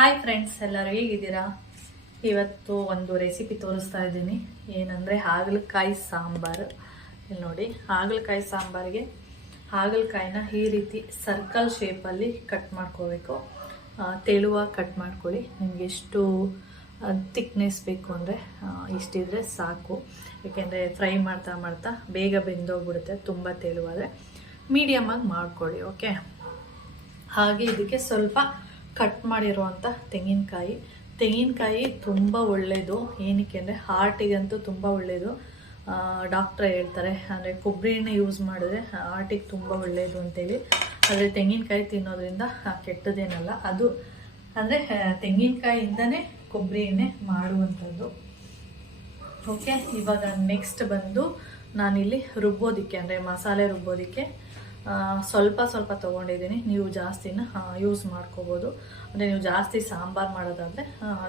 Hi friends, ಎಲ್ಲರೂ ಹೇಗಿದ್ದೀರಾ? ಇವತ್ತು ಒಂದು ರೆಸಿಪಿ ತೋರಿಸ್ತಾ ಇದ್ದೀನಿ. ಏನಂದರೆ ಹಾಗಲಕಾಯಿ ಸಾಂಬಾರು. ಇಲ್ಲಿ ನೋಡಿ, ಹಾಗಲಕಾಯಿ ಸಾಂಬಾರಿಗೆ ಹಾಗಲಕಾಯಿನ ಈ ರೀತಿ ಸರ್ಕಲ್ ಶೇಪಲ್ಲಿ ಕಟ್ ಮಾಡ್ಕೋಬೇಕು. ತೆಳುವಾಗಿ ಕಟ್ ಮಾಡ್ಕೊಳ್ಳಿ. ನಿಮಗೆ ಎಷ್ಟು ಥಿಕ್ನೆಸ್ ಬೇಕು ಅಂದರೆ ಇಷ್ಟಿದ್ರೆ ಸಾಕು. ಏಕೆಂದರೆ ಫ್ರೈ ಮಾಡ್ತಾ ಮಾಡ್ತಾ ಬೇಗ ಬೆಂದೋಗ್ಬಿಡುತ್ತೆ. ತುಂಬ ತೆಳುವಾದರೆ ಮೀಡಿಯಮಾಗಿ ಮಾಡ್ಕೊಳ್ಳಿ. ಓಕೆ, ಹಾಗೆ ಇದಕ್ಕೆ ಸ್ವಲ್ಪ ಕಟ್ ಮಾಡಿರುವಂಥ ತೆಂಗಿನಕಾಯಿ ತುಂಬ ಒಳ್ಳೆಯದು. ಏನಕ್ಕೆ ಅಂದರೆ ಹಾರ್ಟಿಗಂತೂ ತುಂಬ ಒಳ್ಳೆಯದು. ಡಾಕ್ಟ್ರ್ ಹೇಳ್ತಾರೆ, ಅಂದರೆ ಕೊಬ್ಬರಿ ಎಣ್ಣೆ ಯೂಸ್ ಮಾಡಿದ್ರೆ ಹಾರ್ಟಿಗೆ ತುಂಬ ಒಳ್ಳೆಯದು ಅಂತೇಳಿ. ಆದರೆ ತೆಂಗಿನಕಾಯಿ ತಿನ್ನೋದ್ರಿಂದ ಕೆಟ್ಟದೇನಲ್ಲ. ಅದು ಅಂದರೆ ತೆಂಗಿನಕಾಯಿಂದನೇ ಕೊಬ್ಬರಿ ಎಣ್ಣೆ ಮಾಡುವಂಥದ್ದು. ಓಕೆ, ಇವಾಗ ನೆಕ್ಸ್ಟ್ ಬಂದು ನಾನಿಲ್ಲಿ ರುಬ್ಬೋದಕ್ಕೆ, ಅಂದರೆ ಮಸಾಲೆ ರುಬ್ಬೋದಕ್ಕೆ ಸ್ವಲ್ಪ ತೊಗೊಂಡಿದ್ದೀನಿ. ನೀವು ಜಾಸ್ತಿನ ಯೂಸ್ ಮಾಡ್ಕೋಬೋದು. ಅಂದರೆ ನೀವು ಜಾಸ್ತಿ ಸಾಂಬಾರು ಮಾಡೋದಾದರೆ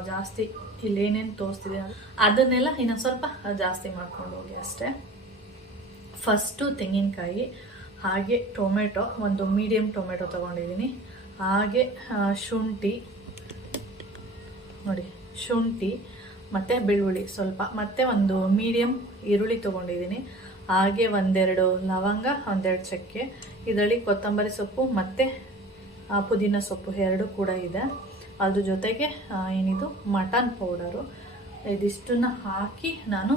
ಜಾಸ್ತಿ ಇಲ್ಲೇನೇನು ತೋರಿಸ್ತಿದೆ ಅದನ್ನೆಲ್ಲ ಇನ್ನೊಂದು ಸ್ವಲ್ಪ ಜಾಸ್ತಿ ಮಾಡ್ಕೊಂಡು ಹೋಗಿ ಅಷ್ಟೇ. ಫಸ್ಟು ತೆಂಗಿನಕಾಯಿ, ಹಾಗೆ ಟೊಮೆಟೊ, ಒಂದು ಮೀಡಿಯಮ್ ಟೊಮೆಟೊ ತೊಗೊಂಡಿದ್ದೀನಿ. ಹಾಗೆ ಶುಂಠಿ ನೋಡಿ, ಶುಂಠಿ ಮತ್ತು ಬೆಳ್ಳುಳ್ಳಿ ಸ್ವಲ್ಪ, ಮತ್ತು ಒಂದು ಮೀಡಿಯಮ್ ಈರುಳ್ಳಿ ತೊಗೊಂಡಿದ್ದೀನಿ. ಹಾಗೆ ಒಂದೆರಡು ಲವಂಗ, ಒಂದೆರಡು ಚಕ್ಕೆ, ಇದರಲ್ಲಿ ಕೊತ್ತಂಬರಿ ಸೊಪ್ಪು ಮತ್ತು ಪುದೀನ ಸೊಪ್ಪು ಎರಡು ಕೂಡ ಇದೆ. ಅದ್ರ ಜೊತೆಗೆ ಏನಿದು ಮಟನ್ ಪೌಡರು, ಇದಿಷ್ಟನ್ನು ಹಾಕಿ ನಾನು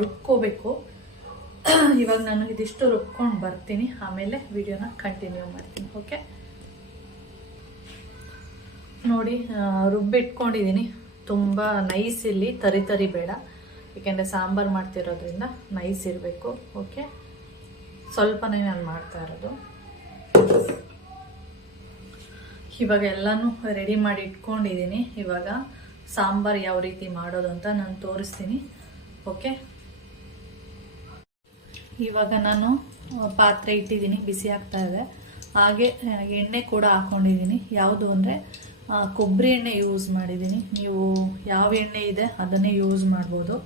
ರುಬ್ಕೋಬೇಕು. ಇವಾಗ ನಾನು ಇದಿಷ್ಟು ರುಬ್ಕೊಂಡು ಬರ್ತೀನಿ, ಆಮೇಲೆ ವಿಡಿಯೋನ ಕಂಟಿನ್ಯೂ ಮಾಡ್ತೀನಿ. ಓಕೆ ನೋಡಿ, ರುಬ್ಬಿಟ್ಕೊಂಡಿದ್ದೀನಿ. ತುಂಬ ನೈಸ್ ಇಲ್ಲಿ, ತರಿ ಬೇಡ, ಏಕೆಂದರೆ ಸಾಂಬಾರು ಮಾಡ್ತಿರೋದ್ರಿಂದ ನೈಸ್ ಇರಬೇಕು. ಓಕೆ, ಸ್ವಲ್ಪನೇ ನಾನು ಮಾಡ್ತಾ ಇರೋದು. ಇವಾಗ ಎಲ್ಲನೂ ರೆಡಿ ಮಾಡಿ ಇಟ್ಕೊಂಡಿದ್ದೀನಿ. ಇವಾಗ ಸಾಂಬಾರು ಯಾವ ರೀತಿ ಮಾಡೋದು ಅಂತ ನಾನು ತೋರಿಸ್ತೀನಿ. ಓಕೆ, ಇವಾಗ ನಾನು ಪಾತ್ರೆ ಇಟ್ಟಿದ್ದೀನಿ, ಬಿಸಿ ಆಗ್ತಾ ಇದೆ. ಹಾಗೆ ಎಣ್ಣೆ ಕೂಡ ಹಾಕ್ಕೊಂಡಿದ್ದೀನಿ. ಯಾವುದು ಅಂದರೆ ಕೊಬ್ಬರಿ ಎಣ್ಣೆ ಯೂಸ್ ಮಾಡಿದ್ದೀನಿ. ನೀವು ಯಾವ ಎಣ್ಣೆ ಇದೆ ಅದನ್ನೇ ಯೂಸ್ ಮಾಡ್ಬೋದು.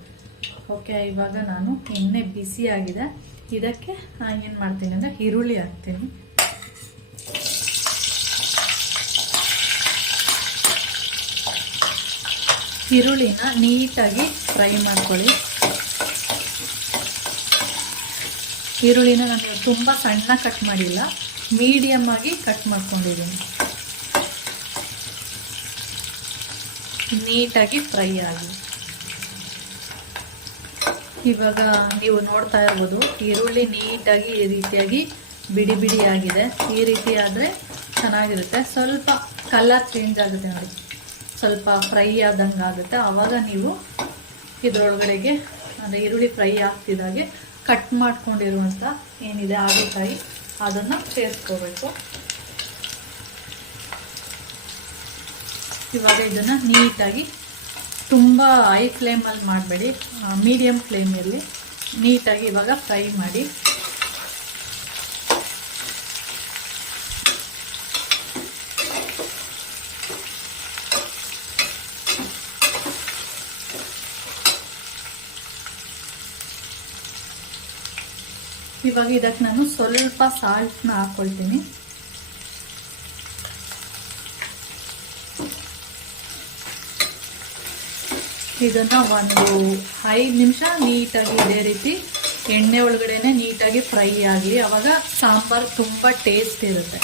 ಓಕೆ, ಇವಾಗ ನಾನು ಎಣ್ಣೆ ಬಿಸಿ ಆಗಿದೆ. ಇದಕ್ಕೆ ಏನು ಮಾಡ್ತೀನಿ ಅಂದರೆ ಈರುಳ್ಳಿ ಹಾಕ್ತೀನಿ. ಈರುಳ್ಳಿನ ನೀಟಾಗಿ ಫ್ರೈ ಮಾಡ್ಕೊಳ್ಳಿ. ಈರುಳ್ಳಿನ ನಾನು ತುಂಬ ಸಣ್ಣ ಕಟ್ ಮಾಡಿಲ್ಲ, ಮೀಡಿಯಮ್ ಆಗಿ ಕಟ್ ಮಾಡ್ಕೊಂಡಿದ್ದೀನಿ. ನೀಟಾಗಿ ಫ್ರೈ ಆಗಿ, ಇವಾಗ ನೀವು ನೋಡ್ತಾ ಇರ್ಬೋದು, ಈರುಳ್ಳಿ ನೀಟಾಗಿ ಈ ರೀತಿಯಾಗಿ ಬಿಡಿ ಆಗಿದೆ. ಈ ರೀತಿ ಆದರೆ ಚೆನ್ನಾಗಿರುತ್ತೆ. ಸ್ವಲ್ಪ ಕಲರ್ ಚೇಂಜ್ ಆಗುತ್ತೆ ನೋಡಿ, ಸ್ವಲ್ಪ ಫ್ರೈ ಆದಂಗೆ ಆಗುತ್ತೆ. ಆವಾಗ ನೀವು ಇದರೊಳಗಡೆಗೆ, ಅಂದರೆ ಈರುಳ್ಳಿ ಫ್ರೈ ಆಗ್ತಿದ್ದಾಗೆ ಕಟ್ ಮಾಡ್ಕೊಂಡಿರುವಂಥ ಏನಿದೆ ಹಾಗಲಕಾಯಿ, ಅದನ್ನು ಸೇರಿಸ್ಕೋಬೇಕು. ಇವಾಗ ಇದನ್ನು ನೀಟಾಗಿ, ತುಂಬ ಹೈ ಫ್ಲೇಮಲ್ಲಿ ಮಾಡಬೇಡಿ, ಮೀಡಿಯಮ್ ಫ್ಲೇಮಲ್ಲಿ ನೀಟಾಗಿ ಇವಾಗ ಫ್ರೈ ಮಾಡಿ. ಇವಾಗ ಇದಕ್ಕೆ ನಾನು ಸ್ವಲ್ಪ ಸಾಲ್ಟ್ನ ಹಾಕ್ಕೊಳ್ತೀನಿ. ಇದನ್ನು ಒಂದು 5 ನಿಮಿಷ ನೀಟಾಗಿ ಇದೇ ರೀತಿ ಎಣ್ಣೆ ಒಳಗಡೆನೆ ನೀಟಾಗಿ ಫ್ರೈ ಆಗಲಿ. ಆವಾಗ ಸಾಂಬಾರು ತುಂಬ ಟೇಸ್ಟ್ ಇರುತ್ತೆ.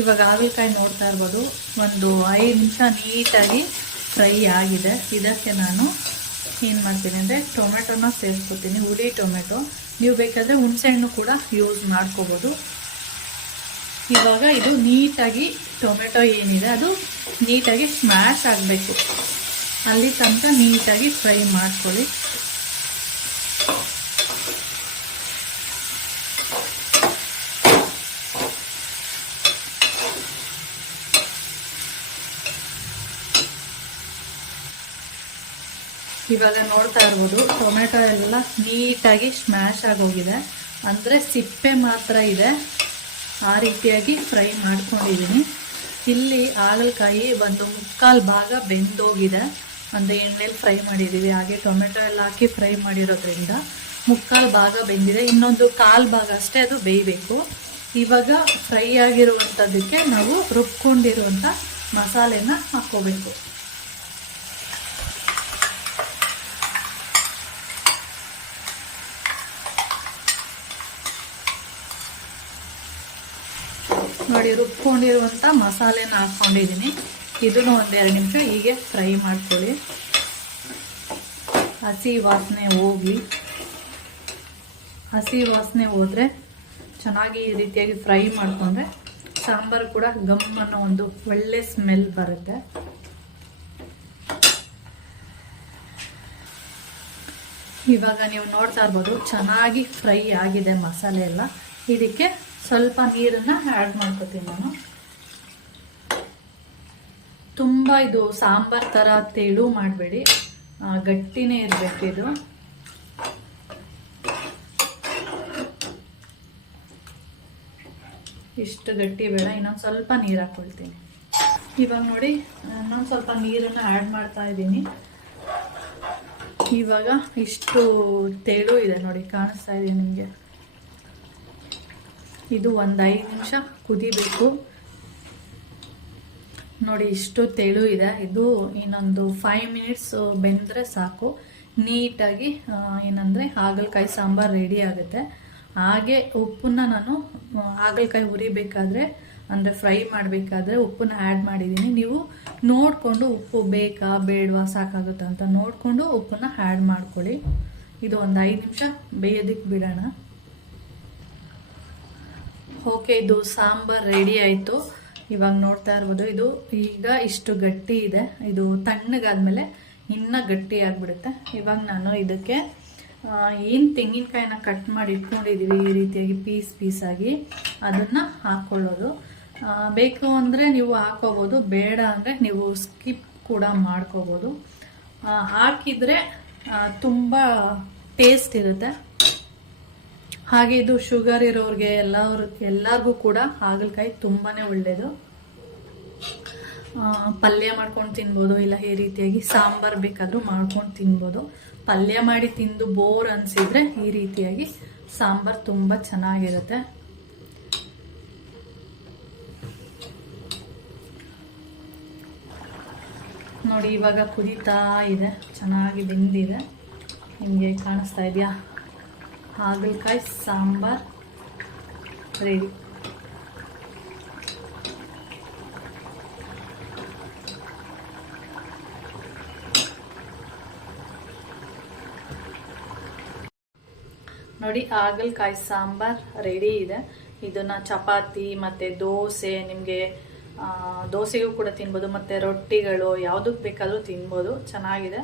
ಇವಾಗ ಹಾಗಲಕಾಯಿ ನೋಡ್ತಾ ಇರ್ಬೋದು, ಒಂದು 5 ನಿಮಿಷ ನೀಟಾಗಿ ಫ್ರೈ ಆಗಿದೆ. ಇದಕ್ಕೆ ನಾನು ಏನು ಮಾಡ್ತೀನಿ ಅಂದರೆ ಟೊಮೆಟೊನ ಸೇರಿಸ್ಕೊತೀನಿ, ಹುಳಿ ಟೊಮೆಟೊ. ನೀವು ಬೇಕಾದರೆ ಹುಣಸೆಹಣ್ಣು ಕೂಡ ಯೂಸ್ ಮಾಡ್ಕೋಬೋದು. ಇವಾಗ ಇದು ನೀಟಾಗಿ ಟೊಮೆಟೊ ಏನಿದೆ ಅದು ನೀಟಾಗಿ ಸ್ಮ್ಯಾಶ್ ಆಗಬೇಕು, ಅಲ್ಲಿ ತನಕ ನೀಟಾಗಿ ಫ್ರೈ ಮಾಡ್ಕೊಳ್ಳಿ. ಇವಾಗ ನೋಡ್ತಾ ಇರ್ಬೋದು, ಟೊಮೆಟೊ ಎಲ್ಲ ನೀಟಾಗಿ ಸ್ಮ್ಯಾಶ್ ಆಗೋಗಿದೆ. ಅಂದರೆ ಸಿಪ್ಪೆ ಮಾತ್ರ ಇದೆ, ಆ ರೀತಿಯಾಗಿ ಫ್ರೈ ಮಾಡ್ಕೊಂಡಿದ್ದೀನಿ. ಇಲ್ಲಿ ಹಾಗಲಕಾಯಿ ಒಂದು ಮುಕ್ಕಾಲು ಭಾಗ ಬೆಂದೋಗಿದೆ. ಅಂದರೆ ಎಣ್ಣೆಲಿ ಫ್ರೈ ಮಾಡಿದ್ದೀವಿ, ಹಾಗೆ ಟೊಮೆಟೊ ಎಲ್ಲ ಹಾಕಿ ಫ್ರೈ ಮಾಡಿರೋದ್ರಿಂದ ಮುಕ್ಕಾಲು ಭಾಗ ಬೆಂದಿದೆ. ಇನ್ನೊಂದು ಕಾಲು ಭಾಗ ಅಷ್ಟೇ ಅದು ಬೇಯಬೇಕು. ಇವಾಗ ಫ್ರೈ ಆಗಿರುವಂಥದ್ದಕ್ಕೆ ನಾವು ರುಬ್ಕೊಂಡಿರುವಂಥ ಮಸಾಲೆನ ಹಾಕ್ಕೋಬೇಕು. ನೋಡಿ, ರುಬ್ಕೊಂಡಿರುವಂಥ ಮಸಾಲೆನ ಹಾಕ್ಕೊಂಡಿದ್ದೀನಿ. ಇದನ್ನು ಒಂದೆರಡು ನಿಮಿಷ ಹೀಗೆ ಫ್ರೈ ಮಾಡ್ಕೊಳ್ಳಿ, ಹಸಿ ವಾಸನೆ ಹೋಗಲಿ. ಹಸಿ ವಾಸನೆ ಹೋದರೆ ಚೆನ್ನಾಗಿ ಈ ರೀತಿಯಾಗಿ ಫ್ರೈ ಮಾಡಿಕೊಂಡ್ರೆ ಸಾಂಬಾರು ಕೂಡ ಗಮ್ ಅನ್ನೋ ಒಂದು ಒಳ್ಳೆ ಸ್ಮೆಲ್ ಬರುತ್ತೆ. ಇವಾಗ ನೀವು ನೋಡ್ತಾ ಇರ್ಬೋದು ಚೆನ್ನಾಗಿ ಫ್ರೈ ಆಗಿದೆ ಮಸಾಲೆ ಎಲ್ಲ. ಇದಕ್ಕೆ ಸ್ವಲ್ಪ ನೀರನ್ನು ಆ್ಯಡ್ ಮಾಡ್ಕೊತೀನಿ ನಾನು. ತುಂಬ ಇದು ಸಾಂಬಾರ್ ಥರ ತೆಳು ಮಾಡಬೇಡಿ, ಗಟ್ಟಿನೇ ಇರಬೇಕು ಇದು. ಇಷ್ಟು ಗಟ್ಟಿ ಬೇಡ, ಇನ್ನೊಂದು ಸ್ವಲ್ಪ ನೀರು ಹಾಕ್ಕೊಳ್ತೀನಿ. ಇವಾಗ ನೋಡಿ, ಇನ್ನೊಂದು ಸ್ವಲ್ಪ ನೀರನ್ನು ಆ್ಯಡ್ ಮಾಡ್ತಾ ಇದ್ದೀನಿ. ಇವಾಗ ಇಷ್ಟು ತೆಳು ಇದೆ ನೋಡಿ, ಕಾಣಿಸ್ತಾ ಇದೆ ನಿಮಗೆ. ಇದು ಒಂದು 5 ನಿಮಿಷ ಕುದಿಬೇಕು ನೋಡಿ. ಇಷ್ಟು ತೆಳು ಇದೆ. ಇದು ಇನ್ನೊಂದು 5 ಮಿನಿಟ್ಸ್ ಬೆಂದರೆ ಸಾಕು. ನೀಟಾಗಿ ಏನಂದರೆ ಹಾಗಲಕಾಯಿ ಸಾಂಬಾರು ರೆಡಿ ಆಗುತ್ತೆ. ಹಾಗೆ ಉಪ್ಪನ್ನ ನಾನು ಹಾಗಲಕಾಯಿ ಹುರಿಬೇಕಾದ್ರೆ ಅಂದರೆ ಫ್ರೈ ಮಾಡಬೇಕಾದ್ರೆ ಉಪ್ಪನ್ನ ಆ್ಯಡ್ ಮಾಡಿದ್ದೀನಿ. ನೀವು ನೋಡಿಕೊಂಡು ಉಪ್ಪು ಬೇಕಾ ಬೇಡವಾ ಸಾಕಾಗುತ್ತಾ ಅಂತ ನೋಡಿಕೊಂಡು ಉಪ್ಪನ್ನ ಆ್ಯಡ್ ಮಾಡ್ಕೊಳ್ಳಿ. ಇದು ಒಂದು 5 ನಿಮಿಷ ಬೇಯೋದಕ್ಕೆ ಬಿಡೋಣ. ಓಕೆ, ಇದು ಸಾಂಬಾರು ರೆಡಿ ಆಯಿತು. ಇವಾಗ ನೋಡ್ತಾ ಇರ್ಬೋದು, ಇದು ಈಗ ಇಷ್ಟು ಗಟ್ಟಿ ಇದೆ. ಇದು ತಣ್ಣಗಾದ್ಮೇಲೆ ಇನ್ನೂ ಗಟ್ಟಿ ಆಗಿಬಿಡುತ್ತೆ. ಇವಾಗ ನಾನು ಇದಕ್ಕೆ ಏನು ತೆಂಗಿನಕಾಯಿನ ಕಟ್ ಮಾಡಿ ಇಟ್ಕೊಂಡಿದ್ದೀವಿ ಈ ರೀತಿಯಾಗಿ ಪೀಸಾಗಿ, ಅದನ್ನು ಹಾಕ್ಕೊಳ್ಳೋದು. ಬೇಕು ಅಂದರೆ ನೀವು ಹಾಕ್ಕೋಬೋದು, ಬೇಡ ಅಂದರೆ ನೀವು ಸ್ಕಿಪ್ ಕೂಡ ಮಾಡ್ಕೋಬೋದು. ಹಾಕಿದರೆ ತುಂಬ ಟೇಸ್ಟ್ ಇರುತ್ತೆ. ಹಾಗೆ ಇದು ಶುಗರ್ ಇರೋರಿಗೆ ಎಲ್ಲರಿಗೂ ಕೂಡ ಹಾಗಲಕಾಯಿ ತುಂಬಾ ಒಳ್ಳೆಯದು. ಪಲ್ಯ ಮಾಡ್ಕೊಂಡು ತಿನ್ಬೋದು, ಇಲ್ಲ ಈ ರೀತಿಯಾಗಿ ಸಾಂಬಾರು ಬೇಕಾದರೂ ಮಾಡ್ಕೊಂಡು ತಿನ್ಬೋದು. ಪಲ್ಯ ಮಾಡಿ ತಿಂದು ಬೋರ್ ಅನಿಸಿದರೆ ಈ ರೀತಿಯಾಗಿ ಸಾಂಬಾರು ತುಂಬ ಚೆನ್ನಾಗಿರುತ್ತೆ. ನೋಡಿ, ಇವಾಗ ಕುದೀತಾ ಇದೆ, ಚೆನ್ನಾಗಿ ಬೆಂದಿದೆ. ನಿಮಗೆ ಕಾಣಿಸ್ತಾ ಇದೆಯಾ? ಹಾಗಲಕಾಯಿ ಸಾಂಬಾರ್ ರೆಡಿ. ನೋಡಿ, ಹಾಗಲಕಾಯಿ ಸಾಂಬಾರ್ ರೆಡಿ ಇದೆ. ಇದನ್ನ ಚಪಾತಿ ಮತ್ತು ದೋಸೆ, ನಿಮಗೆ ದೋಸೆಗೂ ಕೂಡ ತಿನ್ಬೋದು, ಮತ್ತು ರೊಟ್ಟಿಗಳು ಯಾವುದಕ್ಕೆ ಬೇಕಾದರೂ ತಿನ್ಬೋದು. ಚೆನ್ನಾಗಿದೆ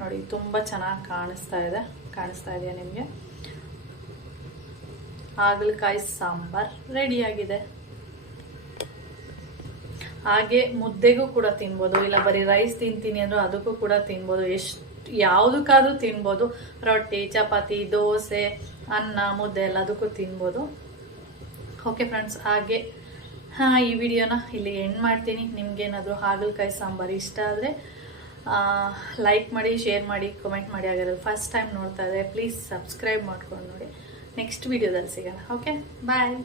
ನೋಡಿ, ತುಂಬ ಚೆನ್ನಾಗಿ ಕಾಣಿಸ್ತಾ ಇದೆಯಾ ನಿಮಗೆ? ಹಾಗಲಕಾಯಿ ಸಾಂಬಾರ್ ರೆಡಿಯಾಗಿದೆ. ಹಾಗೆ ಮುದ್ದೆಗೂ ಕೂಡ ತಿನ್ಬೋದು, ಇಲ್ಲ ಬರೀ ರೈಸ್ ತಿಂತೀನಿ ಅಂದರೂ ಅದಕ್ಕೂ ಕೂಡ ತಿನ್ಬೋದು. ಯಾವುದಕ್ಕಾದ್ರೂ ತಿನ್ಬೋದು. ರೊಟ್ಟಿ, ಚಪಾತಿ, ದೋಸೆ, ಅನ್ನ, ಮುದ್ದೆ ಎಲ್ಲದಕ್ಕೂ ತಿನ್ಬೋದು. ಓಕೆ ಫ್ರೆಂಡ್ಸ್, ಹಾಗೆ ಈ ವಿಡಿಯೋನ ಇಲ್ಲಿ ಎಂಡ್ ಮಾಡ್ತೀನಿ. ನಿಮ್ಗೇನಾದರೂ ಹಾಗಲಕಾಯಿ ಸಾಂಬಾರು ಇಷ್ಟ ಆದರೆ ಲೈಕ್ ಮಾಡಿ, ಶೇರ್ ಮಾಡಿ, ಕಮೆಂಟ್ ಮಾಡಿ. ಆಗಿರೋದು ಫಸ್ಟ್ ಟೈಮ್ ನೋಡ್ತಾ ಇದ್ದರೆ ಪ್ಲೀಸ್ ಸಬ್ಸ್ಕ್ರೈಬ್ ಮಾಡ್ಕೊಂಡು ನೋಡಿ. ನೆಕ್ಸ್ಟ್ ವಿಡಿಯೋದಲ್ಲಿ ಸಿಗೋಣ. ಓಕೆ, ಬಾಯ್.